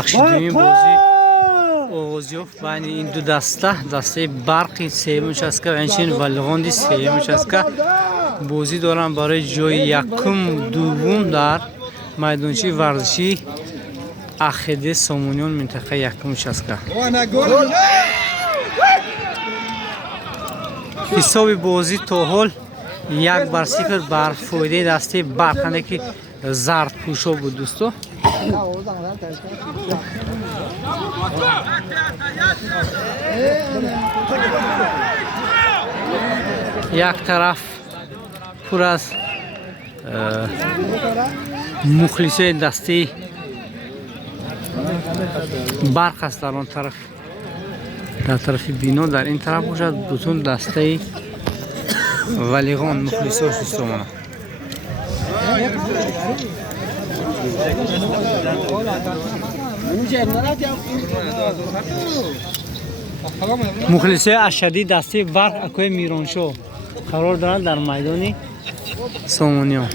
بخشیدیم بازی اوزیوف بین این دو دسته برقی سیمش است که انشین ولغاندی سیمش است که بازی دارن برای جای یکم دوم در میدانچه ورزشی اخیده سامونیان منطقه یکمش است که حساب بازی تا حال 1-0 بر فایده دسته برقنده که زرد پوشا بود دوستو. یک طرف پر از مخلصه دسته برق است، در آن طرف در طرف بینو در این طرف باشد دوتون دسته ولیغان مخلصه سیستمانه. مخلصه اشدی دسته برق اکوی میرانشو قرار دارند در میدان سامونیان.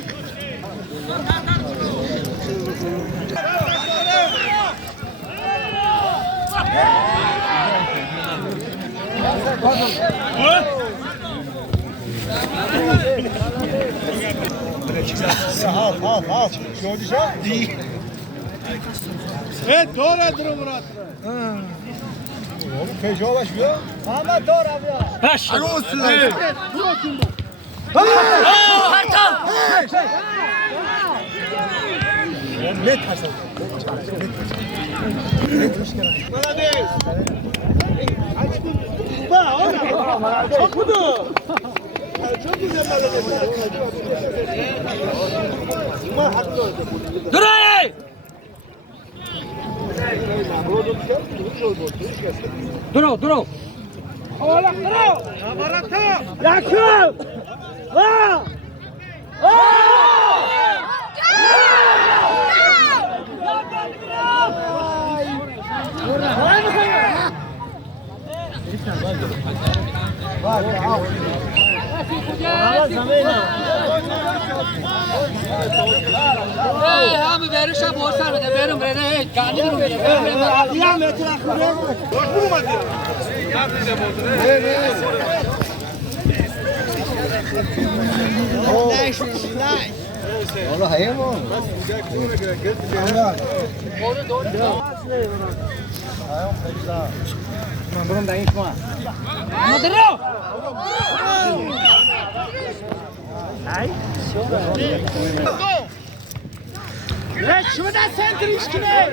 دور درو مراد پیشاوش بیا محمد دور بیا باش درو درو اولا درو یکم همه برش هم بورسر بده برم برنه گانی برم شما در سنتریش کنه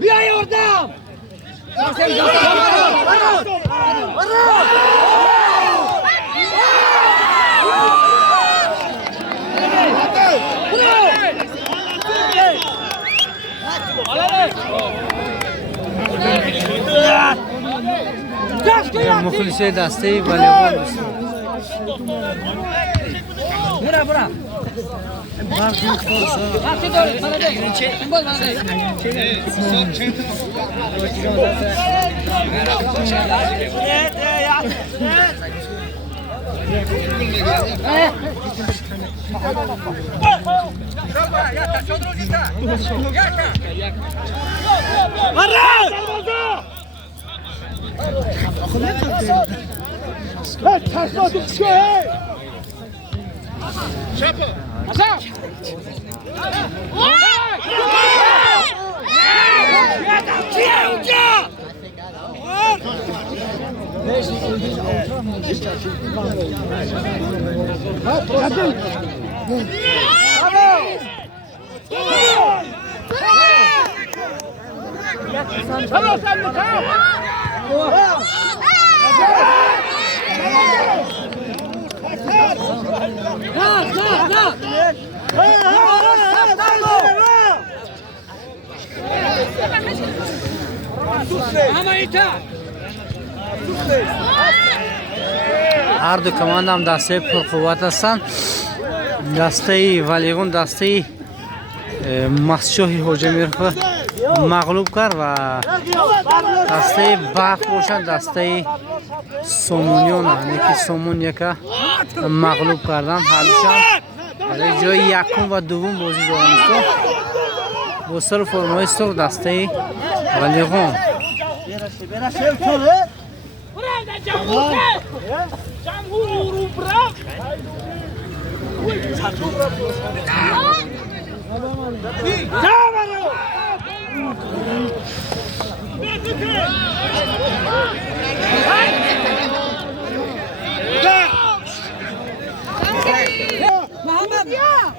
بیایی اردم مخلصه دسته والیبال برا برا هر دو کماند هم دسته پرقوت هستند. دسته والیبال دسته مسجد حاجمی رو مغلوب کرد و دسته برق باشد دسته سومونیون یعنی که سومون یکا مغلوب کردن حالشان برای جای یکم و دوم بازی دارن است با سر فرمایش تو دسته ولیغون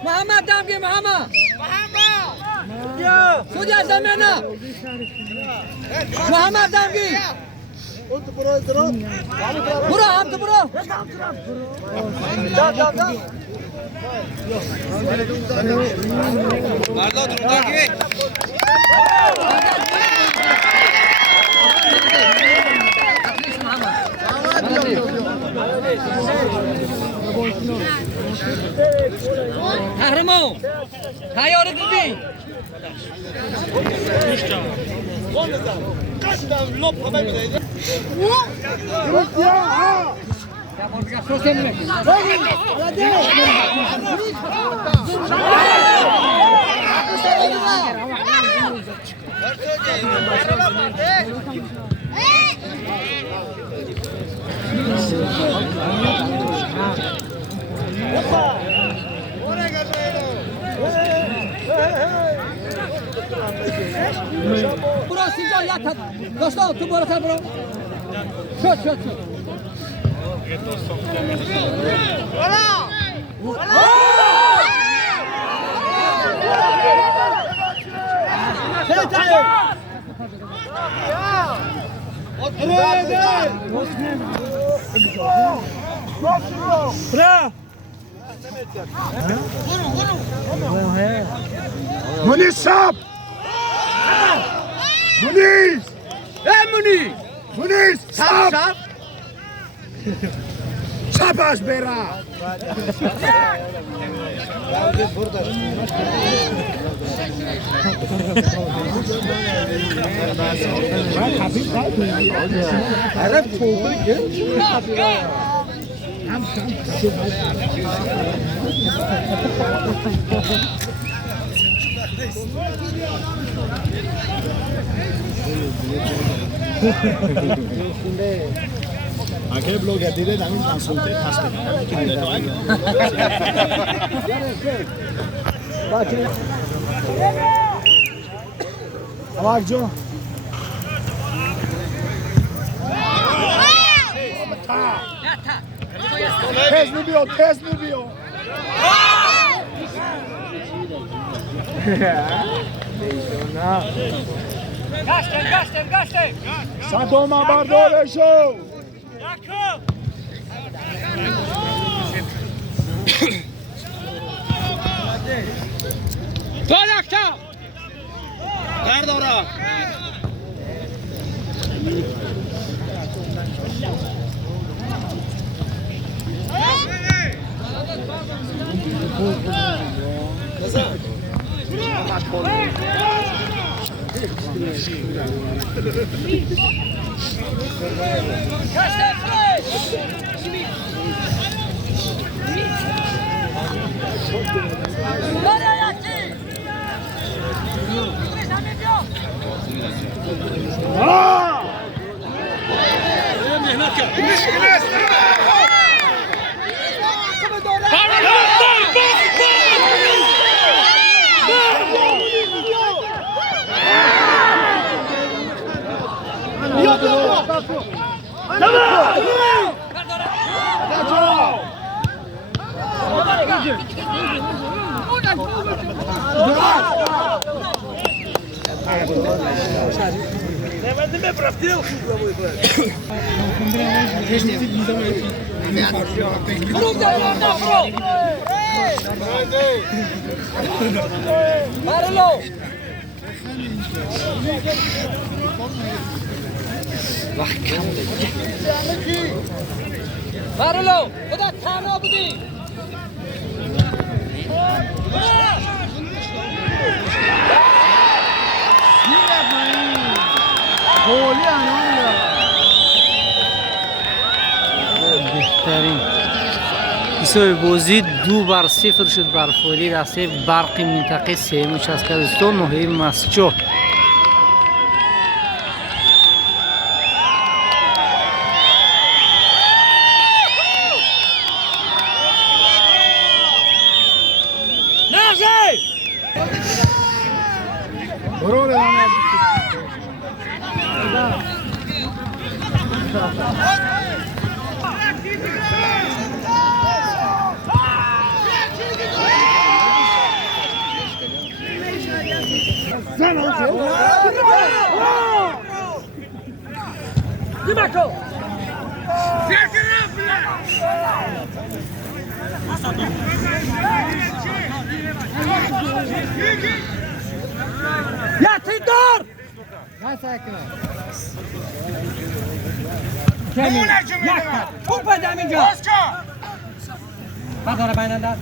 محمد دامگی محمد سوجا زمانه محمد دامگی برو هم تو برو قهرمان تیار دیدی برو سیجا یک دوستان تو برو سر برو شد Muniz şap! Muniz! Muniz! Muniz! Şap! Şap! Şapaş bera! Anche blog a dire da un consulte Avagio. Tez mi bio? Gasten! Sadoma bardore show! Dolakta! Gardora! Barolo, خدا تنها بودی. حساب بازی 2-0 شد بر فولی دسته برق منطقه سیمی مچسکستان مهم مسجو. Yatırdır! Ben sakin ol. Kemin, yakta. Çok bedem ince. Bak arabayla da.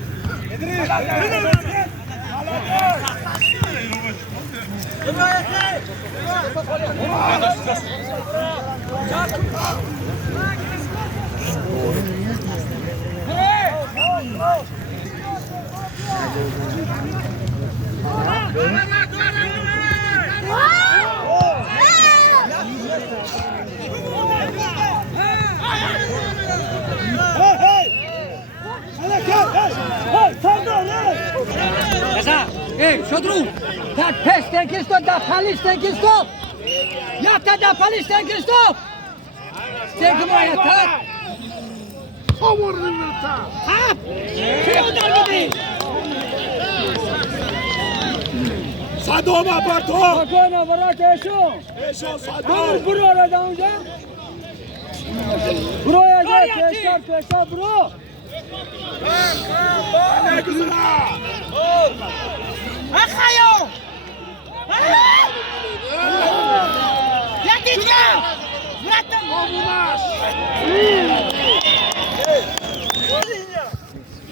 Ej, Shodru! Tak, pes, ten stop, da palis, ten stop! Yapta da palis, ten stop! Sen kim oraya tak? Hap! Şey odar gibi! صدام اپرتو Bakana, bırak eşo! ایشو صدام Dur, buru oradan önce! Buraya gel, peşler, bro! Akhayo! Yatınca! Bıraktım!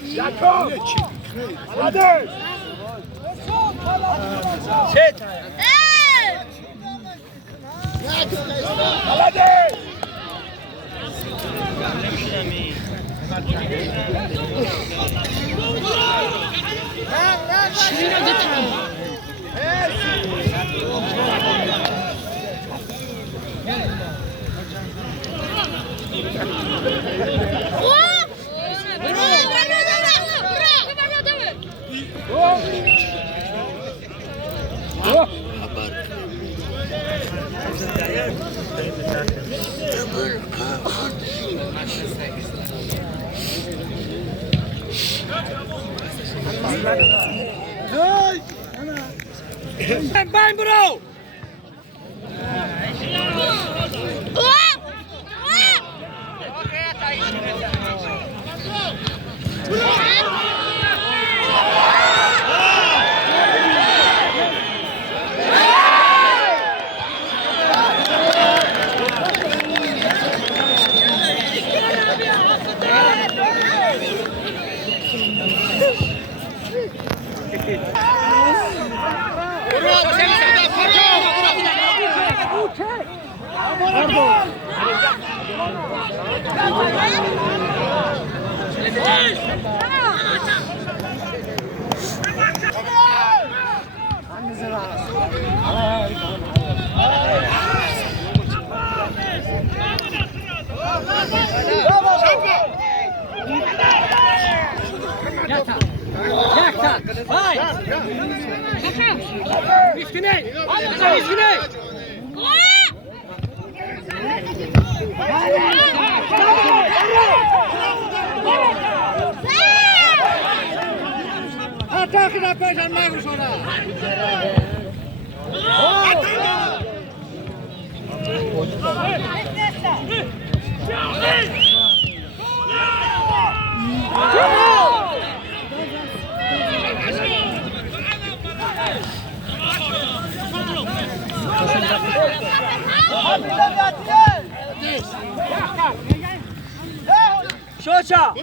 یکم آلادش آلادش Ben bro! Vai! Üstüne! Üstüne! Atakına peşanmayın sonra! Şoça!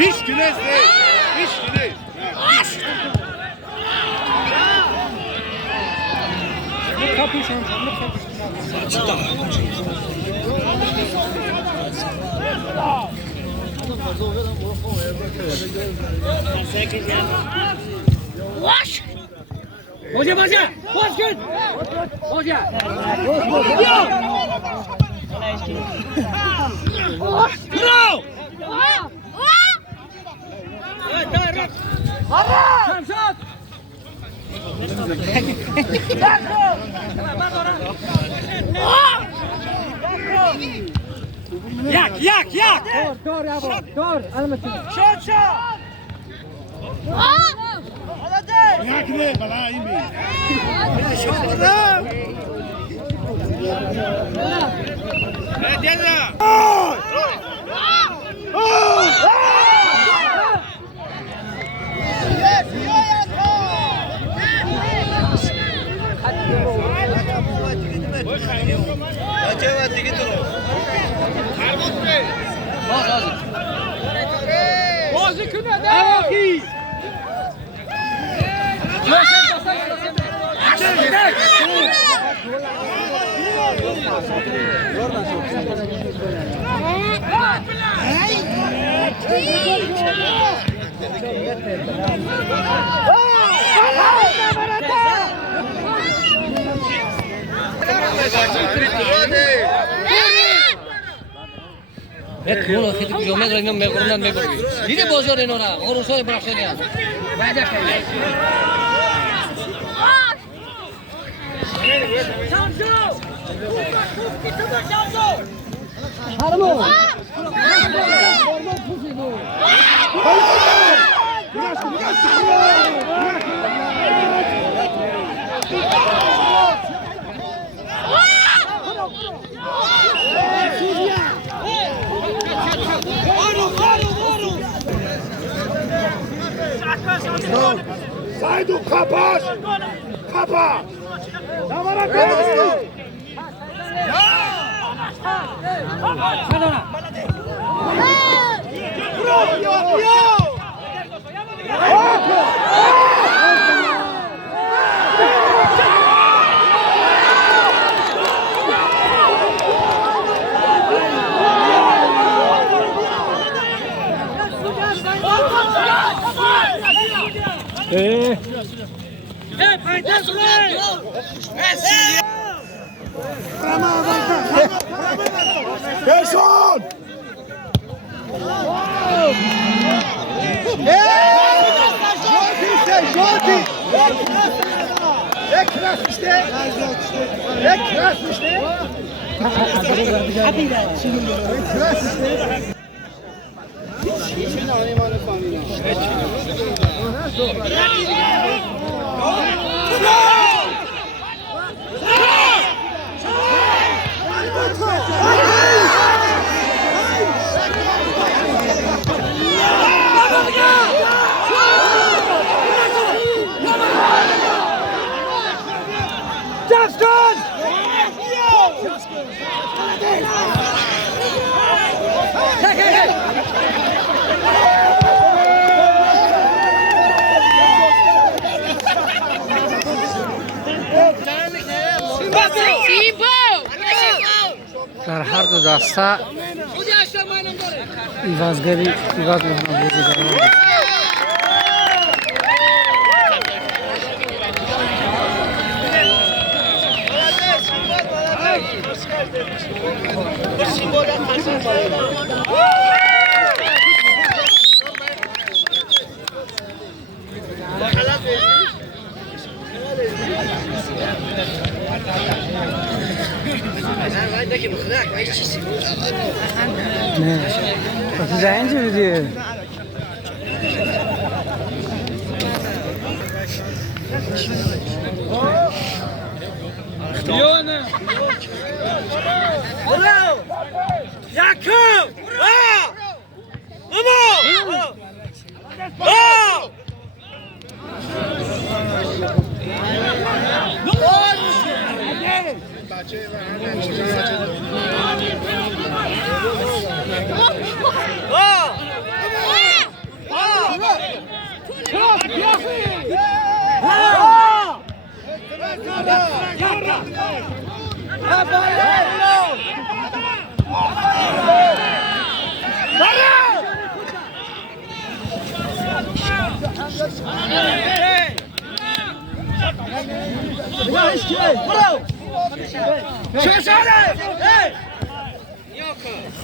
Hiç güneş değil. Hiç güneş. Hoca hoca. Hoş gün. Hoca. Bravo. Şamşat. Yak. Dur ya bu. Dur. Almasın. Nakne bala iyi mi? Ek bunu khiti kilometre ini mekonan mekorgi. Ini bozor ini orang. Orang soal beraksanya. Banyak kali. Harmo. Sai do capaz! Capa! Damara Pedro! Gerson! Joti! Ekrazmıştı. Justin! در هر دو دسته بازگری ایواد مهمان بودی دارم. زنجی بودی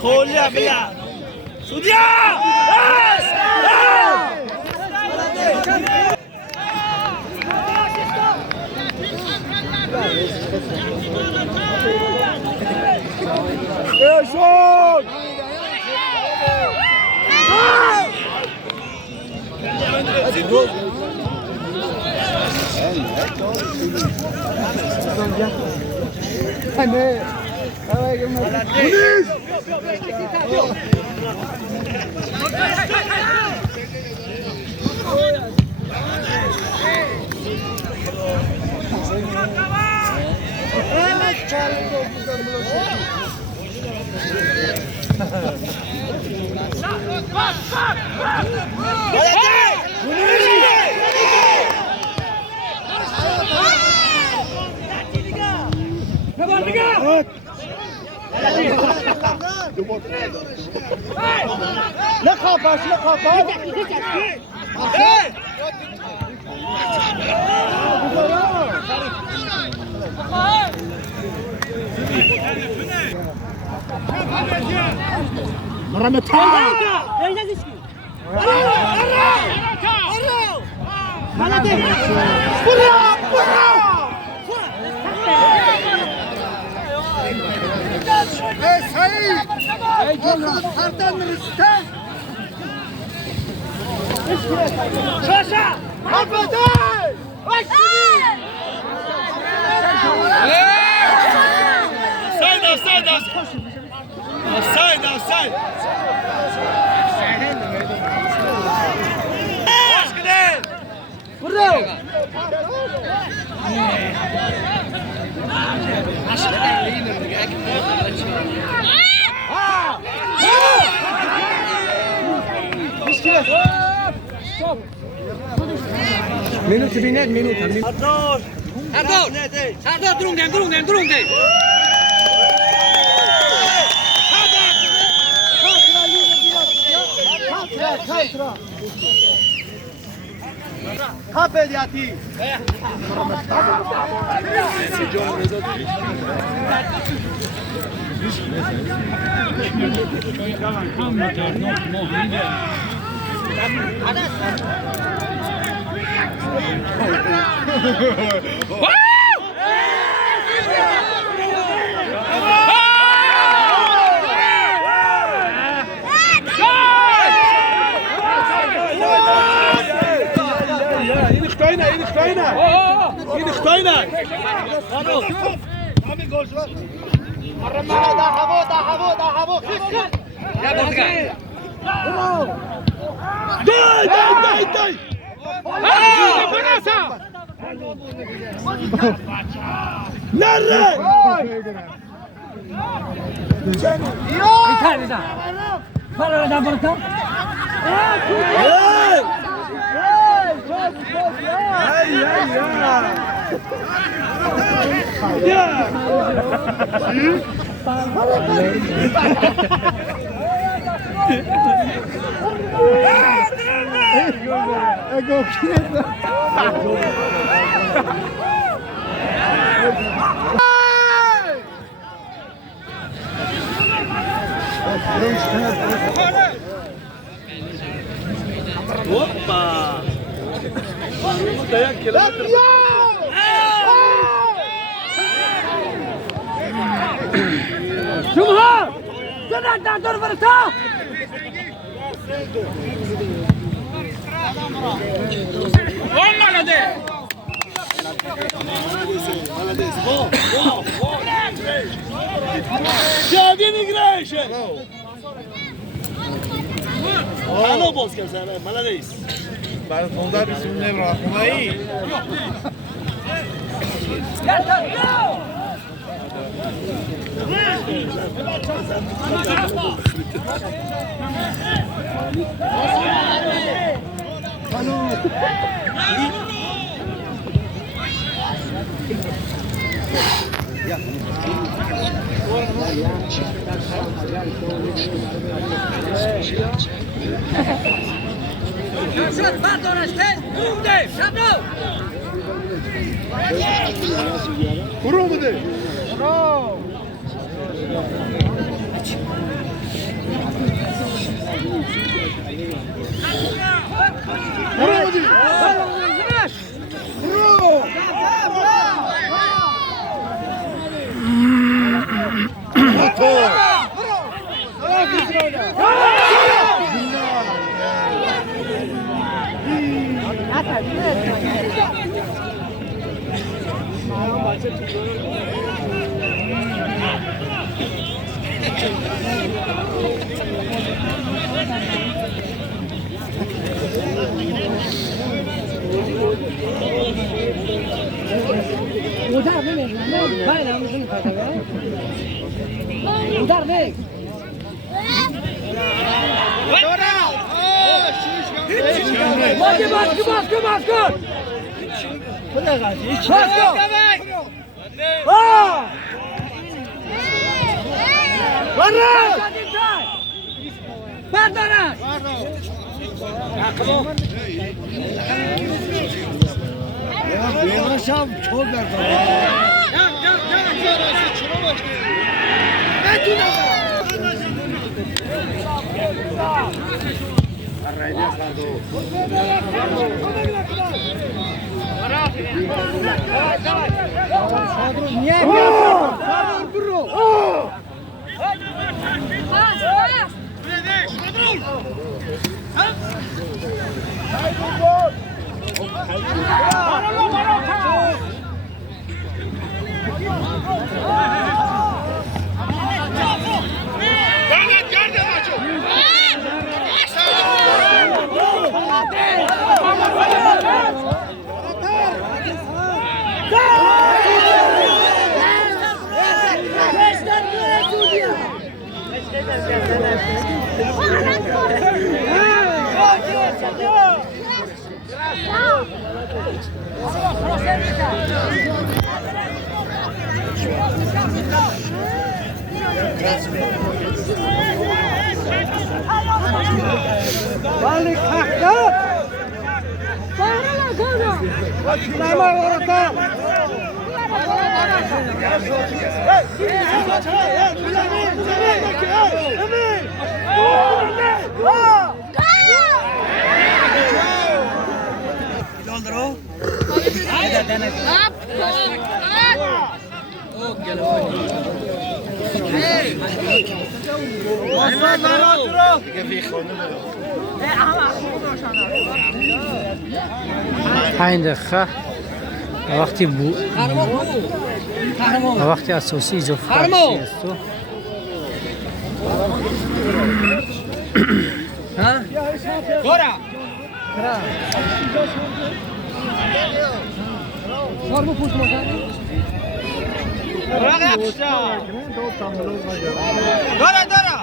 خولیا بیا سودیا Minut binet minut. Serdar durun dem. Hoppa. Dayak kilometre. Cumhur! Cennetten dur fırta! Jadin igrayşe. Ano boz kelsen. Malades. Ben onda bizim ne bırakmayı. Şut, pardon, işte. Umde, şabno! Kuru mu de? Kuru mu de? उधर नहीं भाई नाम सुन खाता है उधर नहीं Baskı! Pardon! Ben aşağı çok derdim. Balik hakka. Bağırma konu. Başlama orada. پنج دقیقه وقتی وقتی اساسی اضافه کردی است تو Gora. Var mı push motor? Bırak yapışa. Dora dora.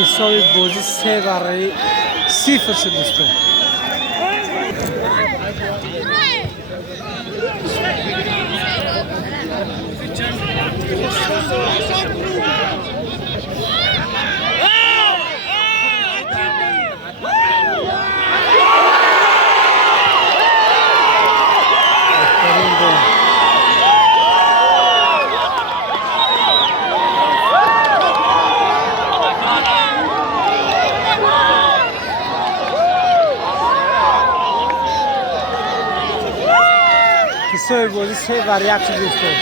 حساب بازی 3-0 شد دوستان. حساب بازی 3-1 شد دوستان.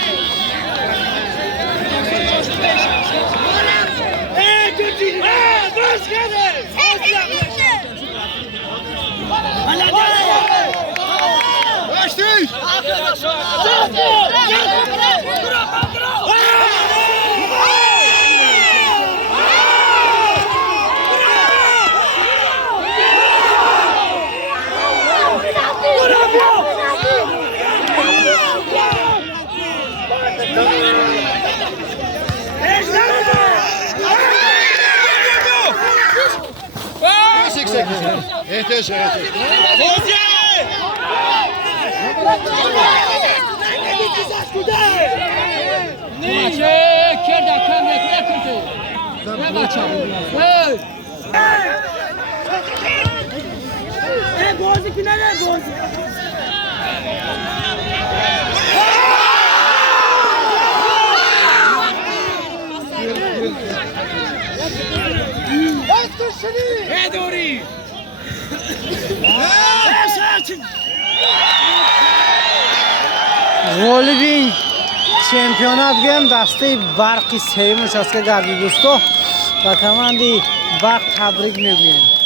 احتیاج غالبین چمپیونات گیم دسته برقی سهیم نشسته گردی دوستو و کماندی برق تبریک میگویم.